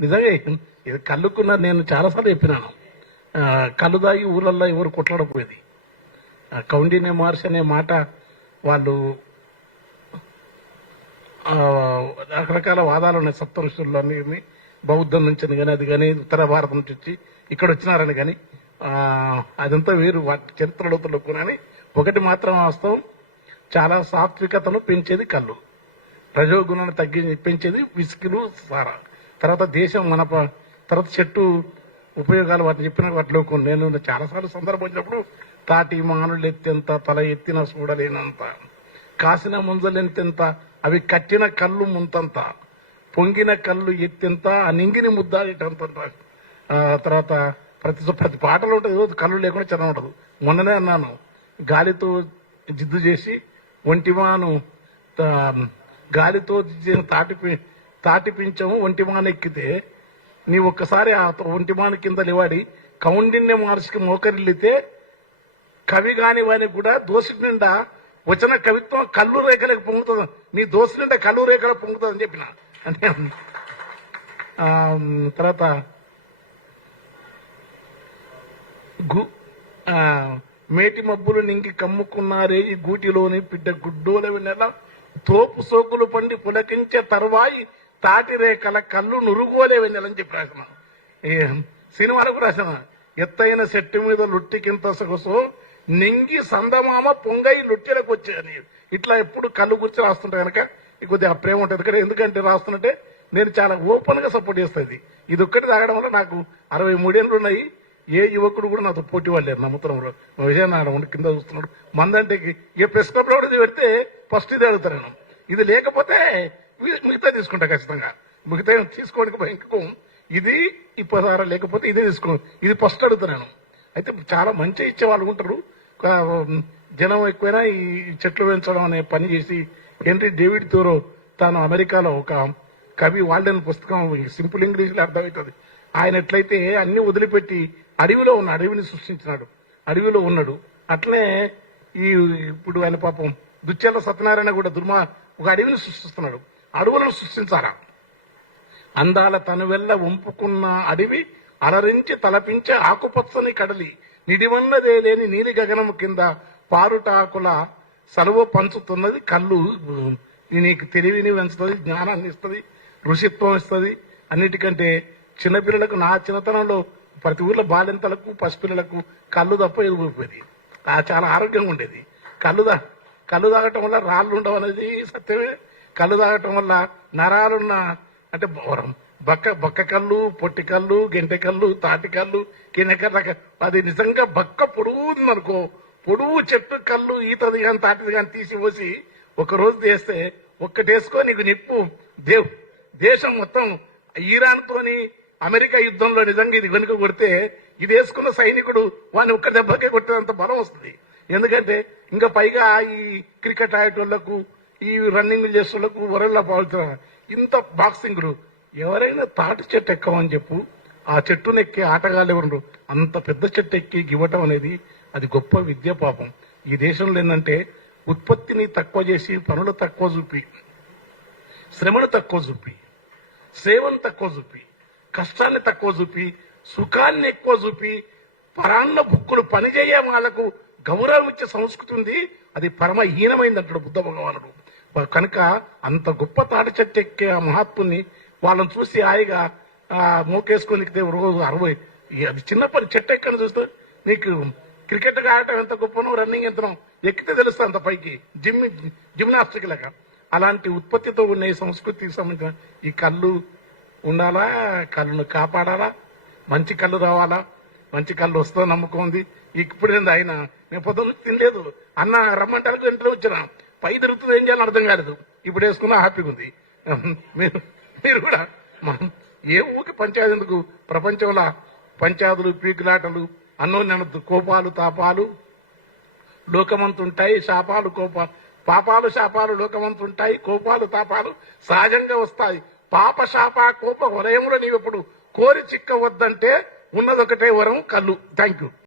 నిజంగా ఇది కళ్ళుకున్న నేను చాలాసార్లు చెప్పినాను. కళ్ళు దాగి ఊళ్ళల్లో ఎవరు కొట్లాడపోయేది. కౌండిన్య మహర్షి అనే మాట వాళ్ళు రకరకాల వాదాలు ఉన్నాయి. సప్త ఋషుల్లో అన్ని బౌద్ధం నుంచి కానీ అది కానీ ఉత్తర భారతం నుంచి వచ్చి ఇక్కడ వచ్చినారని కానీ అదంతా వేరు. వాటి చరిత్రలో కానీ ఒకటి మాత్రం వాస్తవం, చాలా సాత్వికతను పెంచేది కళ్ళు, రజోగుణాన్ని పెంచేది విస్కీలు, సారా. తర్వాత దేశం మన తర్వాత చెట్టు ఉపయోగాలు వాటిని చెప్పిన వాటిలో నేను చాలాసార్లు సందర్భం వచ్చినప్పుడు తాటి మానులు ఎత్తెంత, తల ఎత్తిన చూడలేనంత, కాసిన ముంజలెంతెంత, అవి కట్టిన కళ్ళు ముంతంత, పొంగిన కళ్ళు ఎత్తెంత, ఆ నింగిని ముద్దాడేటంత. తర్వాత ప్రతి పాటలో ఉంటుంది, కళ్ళు లేకుండా చదవ ఉండదు. మొన్ననే అన్నాను, గాలితో జిద్దు చేసి ఒంటిమాను గాలితో తాటిపించము ఒంటిమాను ఎక్కితే నీ ఒక్కసారి ఆ ఒంటిమాను కింద లేవాడి కౌండిన్య మహర్షికి మోకరిల్లితే కవి కాని వానికి కూడా దోషి నిండా వచ్చిన కవిత్వం కళ్ళు రేఖలకు పొంగుతుంది, నీ దోషి నిండా కళ్ళు రేఖలకు పొంగుతుంది అని చెప్పిన. అంటే తర్వాత మేటి మబ్బులు నింగి కమ్ముకున్నారే ఈ గూటిలోని బిడ్డ గుడ్డోల వెన్నెల తోపు సోకులు పండి పులకించే తర్వాయి తాటి రేఖల కళ్ళు నురుగోలే వెన్నెలని చెప్పి రాసిన. సినిమాలకు రాసిన, ఎత్తైన చెట్టు మీద లొట్టికింత సొగసో నింగి సందమామ పొంగై లొట్టెలకు వచ్చాయని ఇట్లా ఎప్పుడు కళ్ళు గురించి రాస్తుంటే కనుక కొద్దిగా ప్రేమ ఉంటుంది ఇక్కడ. ఎందుకంటే రాస్తున్నట్టే నేను చాలా ఓపెన్ గా సపోర్ట్ చేస్తుంది. ఇది ఒక్కటి తాగడం వల్ల నాకు 63 ఏళ్ళు ఉన్నాయి. ఏ యువకుడు కూడా నాతో పోటీ వాళ్ళు లేరు. నమ్ముతున్నాడు విజయనారాయణ కింద చూస్తున్నాడు. మందంటే ఏ ప్రెస్ క్లబ్ లో పెడితే ఫస్ట్ ఇది అడుగుతాను నేను. ఇది లేకపోతే మిగతా తీసుకుంటా ఖచ్చితంగా. మిగతా తీసుకోవడానికి భయంకరం. ఇది ఇప్పుడు లేకపోతే ఇదే తీసుకో, ఇది ఫస్ట్ అడుగుతున్నాను. అయితే చాలా మంచి ఇచ్చే వాళ్ళు ఉంటారు. జనం ఎక్కువైనా ఈ చెట్లు పెంచడం అనే పని చేసి హెన్రీ డేవిడ్ థోరో తాను అమెరికాలో ఒక కవి వాల్డెన్ పుస్తకం సింపుల్ ఇంగ్లీష్ లో అర్థమవుతుంది. ఆయన ఎట్లయితే అన్ని వదిలిపెట్టి అడవిలో ఉన్న అడవిని సృష్టించినాడు, అడవిలో ఉన్నాడు. అట్లనే ఇప్పుడు ఆయన పాపం దుచ్చెల్ల సత్యనారాయణ కూడా ఒక అడవిని సృష్టిస్తున్నాడు. అడవులను సృష్టించారా? అందాల తనువెల్ల వంపుకున్న అడవి అలరించి తలపించే ఆకుపచ్చని కడలి నిడివన్నదే లేని నీలి గగనము కింద పారుటాకుల సలువ పంచుతున్నది కళ్ళు. నీకు తెలివిని పెంచుతుంది, జ్ఞానాన్ని ఇస్తుంది, ఋషిత్వం ఇస్తుంది. అన్నిటికంటే చిన్నపిల్లలకు నా చిన్నతనంలో ప్రతి ఊర్లో బాలింతలకు పసిపిల్లలకు కళ్ళు తప్ప ఎరుగుపోయేది. చాలా ఆరోగ్యంగా ఉండేది. కళ్ళు తాగటం వల్ల రాళ్ళు ఉండవు అనేది సత్యమే. కళ్ళు తాగటం వల్ల నరాలున్న అంటే బక్క కళ్ళు, పొట్టి కళ్ళు, గెంటె కళ్ళు, తాటి కళ్ళు, కినెకల్ల, అది నిజంగా బక్క పొడుగు ఉందనుకో, పొడుగు చెట్టు కళ్ళు ఈతది కానీ తాటిది కానీ తీసి పోసి ఒక రోజు చేస్తే ఒక్కటేసుకో నీకు నిప్పు దేశం మొత్తం. ఇరాన్ తోని అమెరికా యుద్ధంలో నిజంగా ఇది వెనుక కొడితే ఇది వేసుకున్న సైనికుడు వాడిని ఒక్క దెబ్బకే కొట్టేంత బలం వస్తుంది. ఎందుకంటే ఇంకా పైగా ఈ క్రికెట్ ఆడేటోళ్లకు, ఈ రన్నింగ్ చేసేటోళ్లకు వరల్లా పాల్తున్నారు. ఇంత బాక్సింగ్లు ఎవరైనా తాటి చెట్టు ఎక్కమని చెప్పు, ఆ చెట్టును ఎక్కి ఆటగాళ్ళు ఎవరు అంత పెద్ద చెట్టు ఎక్కి ఇవ్వటం అనేది అది గొప్ప విద్య. పాపం ఈ దేశంలో ఏంటంటే ఉత్పత్తిని తక్కువ చేసి, పనులు తక్కువ చూపి, శ్రమను తక్కువ చూపి, సేవను తక్కువ చూపి, కష్టాన్ని తక్కువ చూపి, సుఖాన్ని ఎక్కువ చూపి, పరాన్న బుక్కులు పనిచేయ వాళ్ళకు గౌరవం ఇచ్చే సంస్కృతి ఉంది. అది పరమహీనమైంది అంటాడు బుద్ధ భగవానుడు. కనుక అంత గొప్ప తాటి చెట్టు ఎక్కే ఆ మహాత్ముని వాళ్ళని చూసి హాయిగా మోకేసుకొని రోజు 60 అది చిన్న పని. చెట్టు ఎక్కని చూస్తే నీకు క్రికెట్ ఆడటం ఎంత గొప్పనో, రన్నింగ్ ఎంతనో ఎక్కితే తెలుస్తుంది అంత పైకి, జిమ్నాస్టిక్ లాగా. అలాంటి ఉత్పత్తితో ఉన్న ఈ సంస్కృతికి సంబంధించిన ఈ కళ్ళు ఉండాలా, కళ్ళను కాపాడాలా, మంచి కళ్ళు రావాలా, మంచి కళ్ళు వస్తుందో నమ్మకం ఉంది. ఇప్పుడు ఆయన నేను పొద్దున్న తినలేదు అన్న రమ్మంటారు, ఇంట్లో వచ్చిన పై తిరుగుతుంది, ఏం చేయాలని అర్థం కాలేదు. ఇప్పుడు వేసుకున్నా హ్యాపీగా ఉంది. మీరు కూడా ఏ ఊకి పంచాయతీ ఎందుకు? ప్రపంచంలో పంచాయతీలు, పీకులాటలు, అన్నోన్యత, కోపాలు, తాపాలు లోకమంతుంటాయి, శాపాలు, పాపాలు శాపాలు లోకమంతుంటాయి, కోపాలు తాపాలు సహజంగా వస్తాయి. పాప శాప కోప వలయంలో నీవెప్పుడు కోరి చిక్కవద్దంటే ఉన్నదొకటే వరం, కళ్ళు. Thank you.